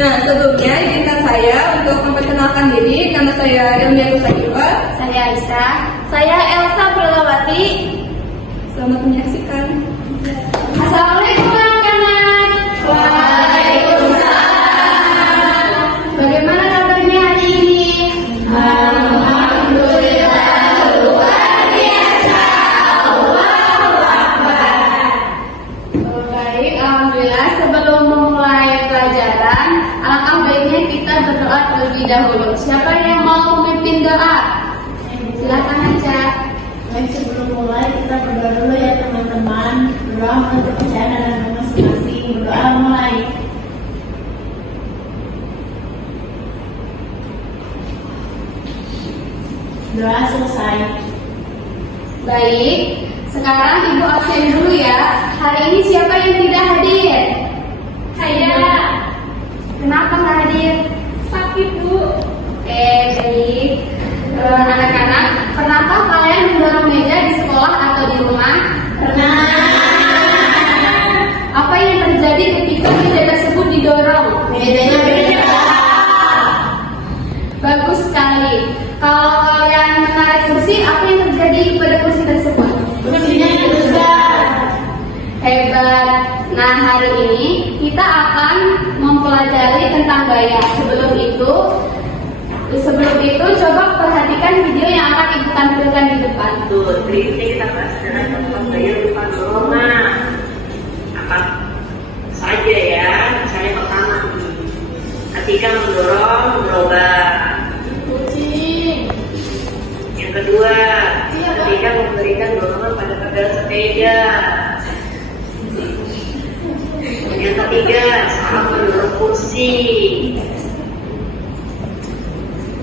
Nah, sebelumnya izinkan saya untuk memperkenalkan diri. Nama saya Ilmia Rusayiwa. Saya Aisyah. Saya Elsa Prilawati. Selamat menyaksikan. Assalamualaikum anak-anak. Waalaikumsalam. Bagaimana kabarnya hari ini? Alhamdulillah luar biasa. Allahu Akbar. Baik, alhamdulillah. Sebelum memulai pelajaran, alangkah baiknya kita berdoa terlebih dahulu. Siapa yang mau memimpin doa? Silakan aja. Baik, sebelum mulai kita berdoa dulu ya teman-teman. Berdoa untuk kesehatan dan masing-masing. Berdoa mulai. Doa selesai. Baik, sekarang Ibu absen dulu ya. Hari ini siapa yang tidak hadir? Saya. Kenapa nggak hadir? Sakit, Bu. Oke, baik. Anak-anak, pernahkah kalian mendorong meja di sekolah atau di rumah? Pernah. Apa yang terjadi ketika meja tersebut didorong? Mejanya beda. Bagus sekali. Kalau kalian menarik kursi, apa yang terjadi pada kursi tersebut? Kursinya besar. Hebat. Nah, hari ini kita akan mempelajari tentang gaya. Sebelum itu coba perhatikan video yang akan Ibu tampilkan di depan. Berikutnya kita bahas adalah tentang gaya berupa dorongan. Apa saja ya? Misalnya pertama, ketika mendorong gerobak. Kucing. Yang kedua, ketika memberikan dorongan pada pedal sepeda. Yang ketiga, saat mendorong kursi.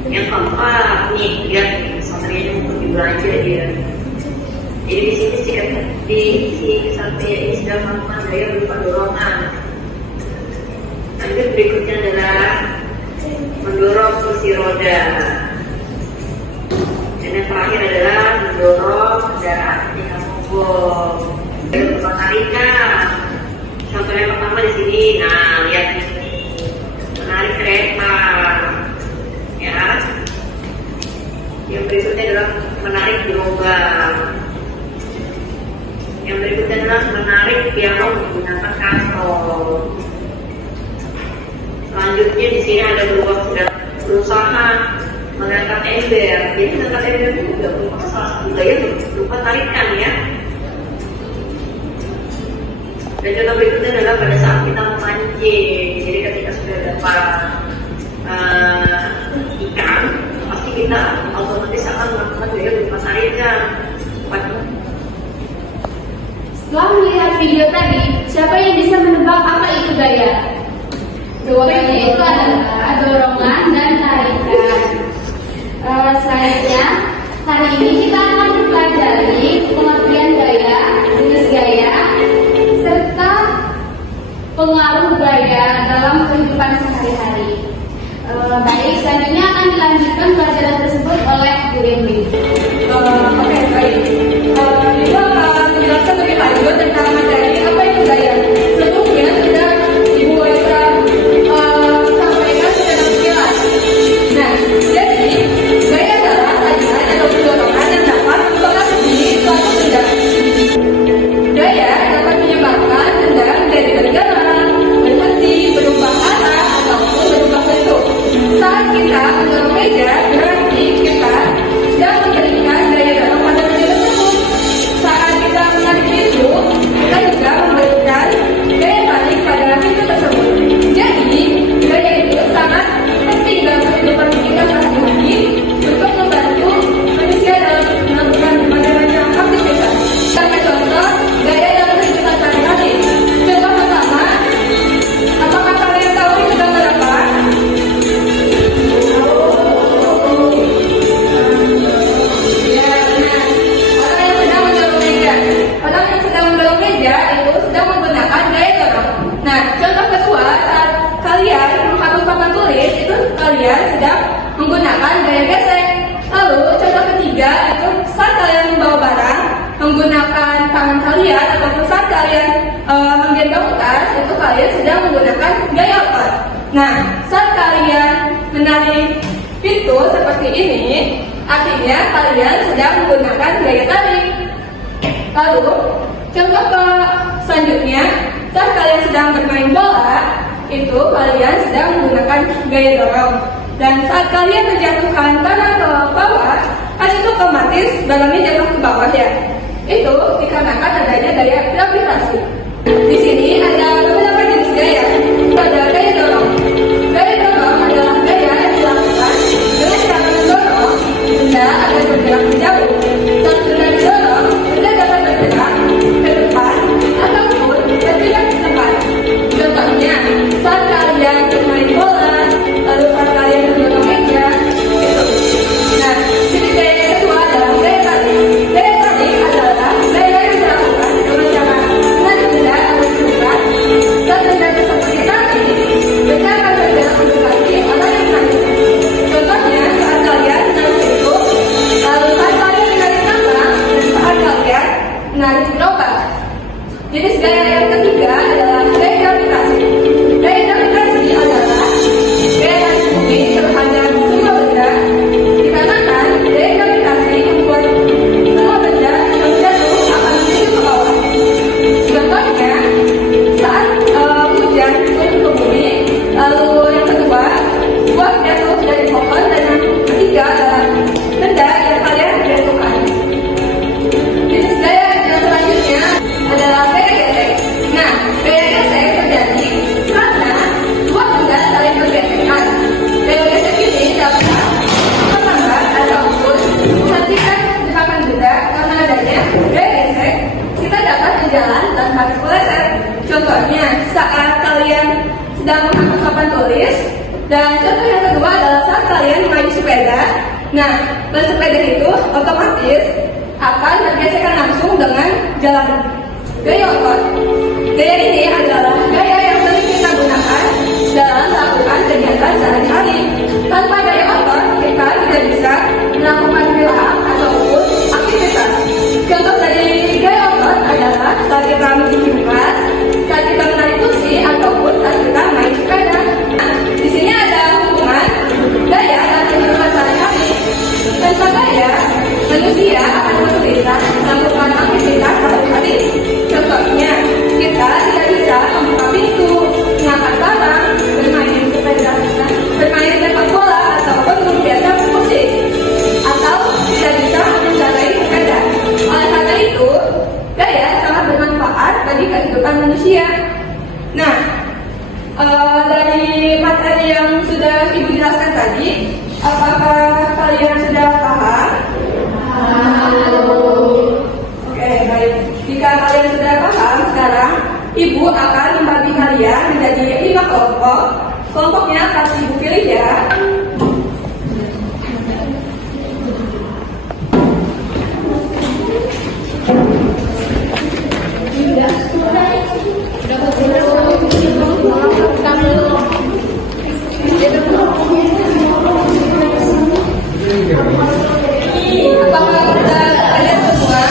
Yang keempat, nih lihat satrianya mau belanja dia. Jadi di sini si satria ini sudah melakukan gaya berupa dorongan. Lanjut berikutnya adalah mendorong kursi roda. Dan yang terakhir adalah mendorong kendaraan ketika mogok. Gaya berupa tarikan. Contoh yang pertama di sini, nah lihat di sini, menarik kereta. Ya. Yang berikutnya adalah menarik gerobak. Yang berikutnya adalah menarik piano menggunakan kantong. Selanjutnya di sini ada beruang sedang berusaha mengangkat ember. Jadi mengangkat ember itu juga merupakan salah satu gaya berupa tarikan ya. Dan contoh berikutnya adalah pada saat kita memancing. Jadi ketika sudah dapat ikan, pasti kita otomatis akan melakukan gaya berupa tarikan. Setelah melihat video tadi, siapa yang bisa menebak apa itu gaya? Jawabannya itu adalah dorongan dan tarikan. Selanjutnya, hari ini kita akan mempelajari pengertian gaya, jenis gaya, serta pengaruh gaya dalam kehidupan sehari-hari. Baik, selanjutnya akan dilanjutkan pelajaran tersebut oleh Bu Rimli. Oke, baik. Ibu akan menjelaskan lebih lanjut tentang materi apa itu gaya. Sebelumnya sudah Ibu Aisyah sampaikan secara sekilas. Nah, jadi gaya adalah tarikan atau dorongan yang dapat mempengaruhi suatu benda. Gaya dapat menyebabkan benda menjadi bergerak, berhenti, berubah arah ataupun berubah bentuk. Saat kita mendorong meja, Nah, saat kalian menarik pintu seperti ini, artinya kalian sedang menggunakan gaya tarik. Lalu, contoh selanjutnya, saat kalian sedang bermain bola, itu kalian sedang menggunakan gaya dorong. Dan saat kalian menjatuhkan barang ke bawah, kan itu otomatis barangnya jatuh ke bawah ya. Itu dikarenakan adanya gaya gravitasi. Di sini ada beberapa jenis gaya. Ada gaya dorong. Gaya dorong adalah gaya yang dilakukan dengan cara mendorong benda agar bergerak menjauh. Saat benda didorong, benda dapat bergerak ke depan ataupun bergerak ke depan. Contohnya, saat kalian bermain bola, lalu saat kalian mendorong meja, itu. Nah, jenis gaya yang kedua adalah gaya tarik. Gaya tarik adalah gaya yang dilakukan dengan cara menarik benda atau bergerak. Saat benda tersebut ditarik, benda akan bergerak mendekati orang yang menarik. Contohnya, saat kalian menarik pintu, lalu saat kalian menarik nama, dan saat kalian menarik gerobak. Jenis gaya yang ketiga adalah gaya gravitasi. Gaya gravitasi adalah gaya tarik bumi terhadap semua benda. Dikarenakan gaya gravitasi membuat semua benda yang jatuh akan menuju ke bawah. Contohnya, saat hujan turun ke bumi, lalu yang kedua, buah jatuh dari pohon, dan yang ketiga adalah benda yang kalian jatuhkan. Jenis gaya yang selanjutnya adalah gaya gesek. Nah, gaya gesek terjadi karena dua benda saling bergesekan. Gaya gesek ini dapat menambah ataupun menghentikan gerakan benda. Karena adanya gaya gesek, kita dapat berjalan tanpa terpeleset. Contohnya, saat kalian sedang mengangkut papan tulis, dan contoh yang kedua adalah saat kalian main sepeda. Nah, bersepeda itu otomatis akan bergesekan langsung dengan jalan. Gaya otot. Gaya ini adalah gaya yang sering kita gunakan dalam melakukan kegiatan sehari-hari. Tanpa gaya otot, kita tidak bisa melakukan gerak ataupun aktivitas. Contoh dari gaya otot adalah saat kita mencuci muka, saat kita menarik kursi, ataupun saat kita main sepeda. Nah, di sini ada hubungan gaya dan kehidupan sehari-hari. Tanpa gaya, manusia akan kesulitan melakukan aktivitas sehari-hari. Contohnya, kita tidak bisa membuka pintu, mengangkat barang, bermain sepeda, bermain sepak bola, ataupun membiasa musik, atau tidak bisa mengendarai sepeda. Oleh karena itu, gaya sangat bermanfaat bagi kehidupan manusia. Nah, dari materi yang sudah Ibu jelaskan tadi, apakah kalian sudah paham? Oke, baik. Jika kalian sudah paham, sekarang Ibu akan membagi kalian menjadi 5 kelompok. Kelompoknya akan Ibu pilih ya. Apakah sudah kalian semua?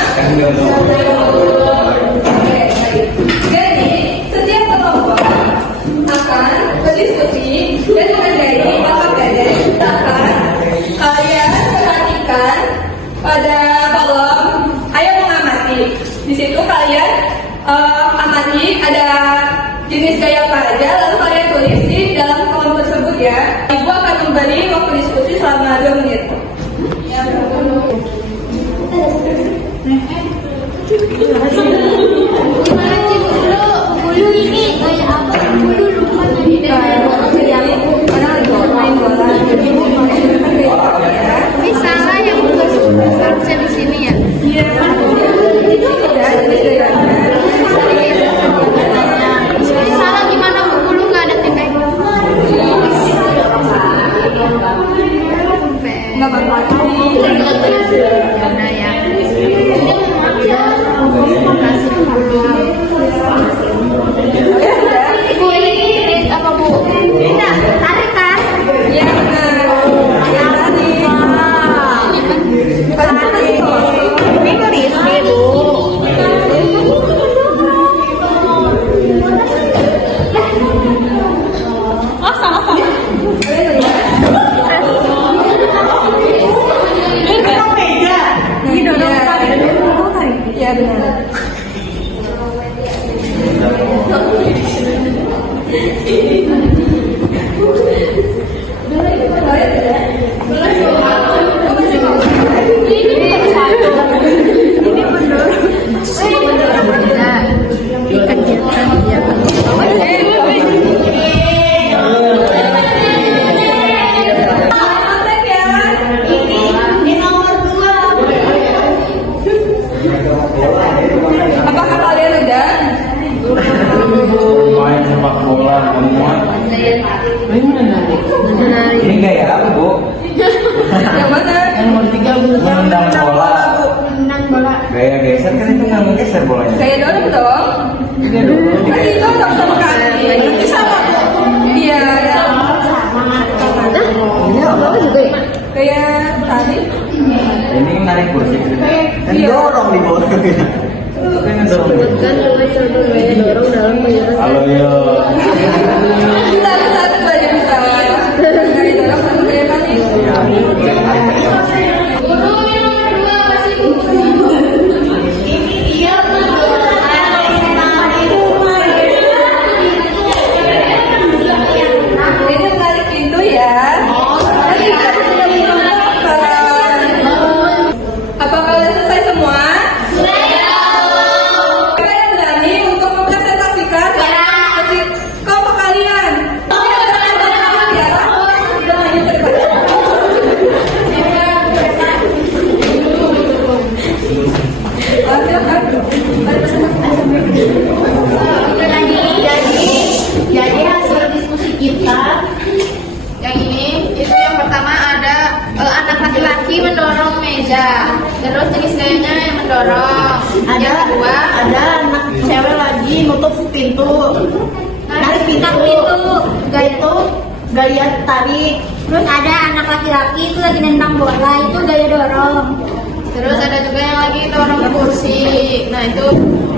Oke, baik. Jadi, setiap kelompok akan berdiskusi dan mengenai apa saja akan kalian perhatikan pada kolom ayo mengamati. Di situ kalian amati ada jenis gaya apa aja, lalu kalian tulis di dalam kolom tersebut ya. Ibu akan memberi waktu diskusi selama 2 menit. Bulu ini kayak apa? Bulu lupa tadi deh. Ini salah yang harusnya di sini ya. Ini salah gimana bulu nggak ada tipe? Nggak bakal. Karena ya. Bu ini apa bu? Tidak tarik kan? Ya benar. Oh sama gaya dorong dong. Nanti cocok sama kami. Nanti sama Bu. Iya. Kayak tadi. Ini narik kursi. Dan dorong di bawah. Pengen dorong. Halo yo. Satu aja bisa. Gaya dorong sama gaya tadi. Guru yang kedua apa sih Bu? Ini dia Ini tarik pintu ya. Tadi kita sudah menggunakan. Apa kalian selesai semua? Kalian berani untuk mempresentasikan hasil kelompok kalian? Jadi hasil diskusi kita yang ini itu yang pertama ada anak laki-laki mendorong meja, terus jenis gayanya yang mendorong. Yang kedua ada anak cewek lagi nutup pintu, narik pintu, itu gaya tarik. Terus ada anak laki-laki itu lagi nendang bola, itu gaya dorong. terus ada juga yang lagi dorong kursi, nah itu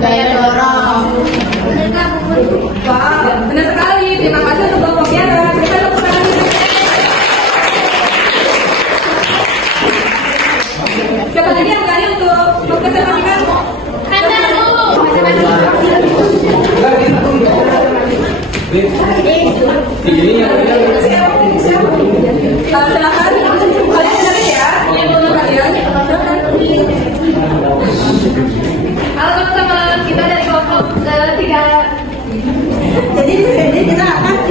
gaya dorong. Wah, benar sekali. Terima kasih untuk Bapak Tiara. Kita tepuk tangan. Siapa lagi yang berani untuk mempresentasikan? Silakan. Kalian dengar ya. Kalian. Halo teman-teman, kita dari kelompok 3. Jadi di sini kita akan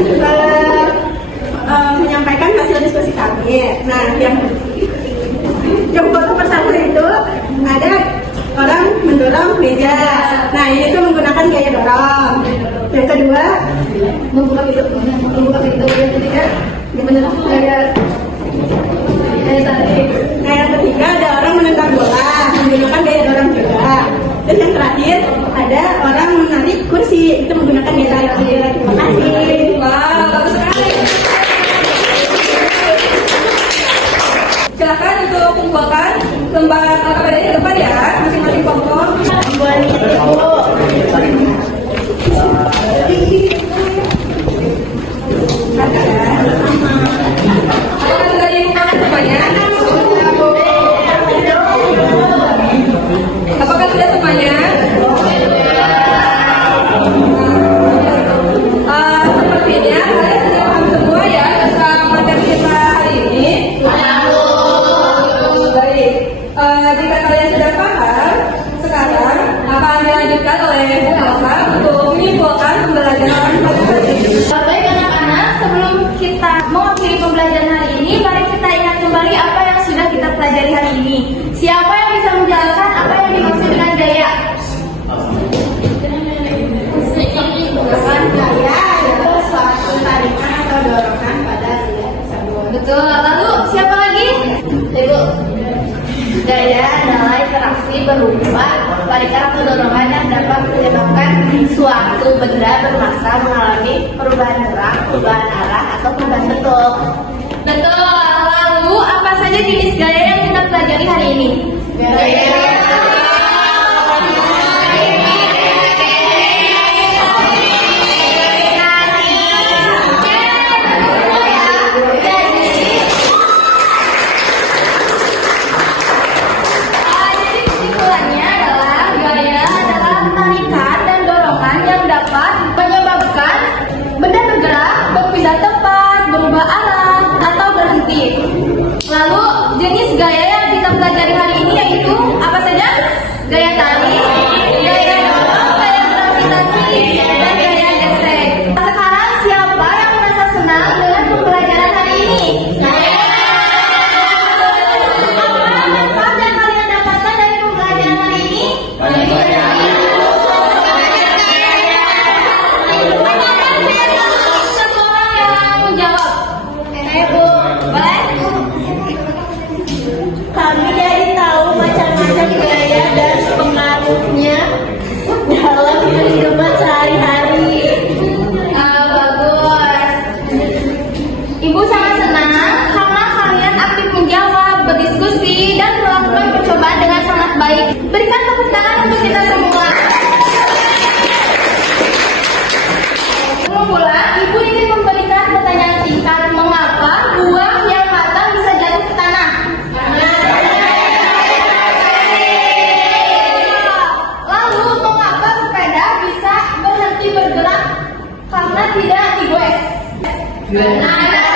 menyampaikan hasil diskusi kami. Nah, yang foto persatu itu ada orang mendorong meja. Nah, ini tuh menggunakan gaya dorong. Yang kedua, membuka pintu. Yang ketiga, mendorong gaya tarik. Nah, yang ketiga ada orang menendang bola menggunakan gaya dorong juga. Terus yang terakhir ada orang menarik kursi itu menggunakan gaya tarik. Terima kasih. Wah, bagus sekali. Silakan untuk kumpulkan lembar KPD di depan ya, masing-masing kelompok. Apakah sudah dibuka semuanya? Apakah sudah semuanya? Sepertinya kalian sudah paham semua ya tentang materi kita hari ini. Baik, jika kalian sudah paham, sekarang akan dilanjutkan oleh Bu Elsa untuk menyimpulkan pembelajaran pada hari ini. Baik anak-anak, sebelum kita mengakhiri pembelajaran hari ini, mari kita ingat kembali apa yang sudah kita pelajari hari ini. Siapa yang bisa menjelaskan apa yang dimaksud dengan gaya? Gaya adalah suatu tarikan atau dorongan pada gaya tersebut. Betul. Lalu siapa lagi? Ibu. Gaya adalah interaksi berupa tarikan atau dorongan yang dapat menyebabkan suatu benda bermassa mengalami perubahan gerak, perubahan arah, atau perubahan bentuk. Betul. Lalu apa saja jenis gaya yang kita pelajari hari ini? Gaya. Lalu jenis gaya yang kita pelajari hari ini yaitu apa saja? Gaya tarik, gaya dorong, gaya gravitasi, dan gaya gesek. Sekarang siapa yang merasa senang dengan pembelajaran hari ini? Apa manfaat yang kalian dapatkan dari pembelajaran hari ini? Seseorang yang menjawab. Bu, boleh? Kami dari tahu macam-macam gaya dan pengaruh dan melakukan percobaan dengan sangat baik. Berikan tepuk tangan untuk kita semua. Semula, Ibu ingin memberikan pertanyaan singkat. Mengapa buah yang matang bisa jatuh ke tanah? Lalu, mengapa sepeda bisa berhenti bergerak karena tidak digoes? Benar.